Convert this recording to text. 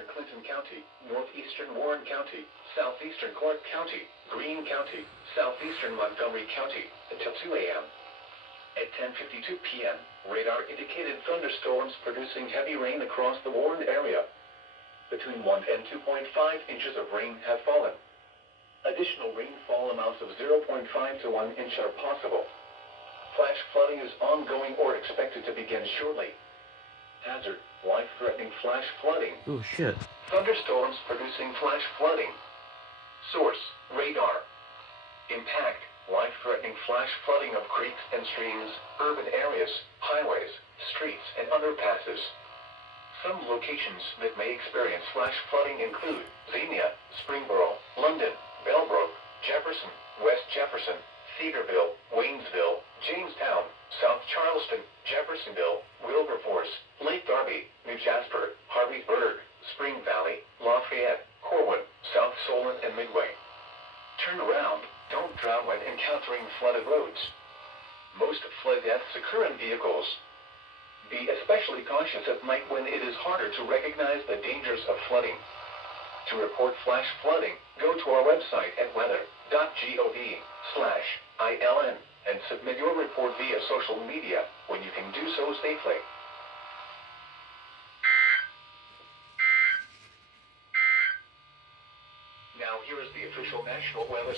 southwestern Clinton County, northeastern Warren County, southeastern Clark County, Greene County, southeastern Montgomery County, until 2 a.m. At 10:52 p.m., radar indicated thunderstorms producing heavy rain across the Warren area. Between 1 and 2.5 inches of rain have fallen. Additional rainfall amounts of 0.5 to 1 inch are possible. Flash flooding is ongoing or expected to begin shortly. Hazard: life-threatening flash flooding. Oh shit. Thunderstorms producing flash flooding. Source: radar. Impact: life-threatening flash flooding of creeks and streams, urban areas, highways, streets, and underpasses. Some locations that may experience flash flooding include Xenia, Springboro, London, Bellbrook, Jefferson, West Jefferson, Cedarville, Waynesville, Jamestown, South Charleston, Jeffersonville, Wilberforce, Lake Darby, New Jasper, Harveysburg, Spring Valley, Lafayette, Corwin, South Solon, and Midway. Turn around. Don't drown when encountering flooded roads. Most flood deaths occur in vehicles. Be especially cautious at night when it is harder to recognize the dangers of flooding. To report flash flooding, go to our website at weather.gov/ILN and submit your report via social media when you can do so safely. Now here is the official National Weather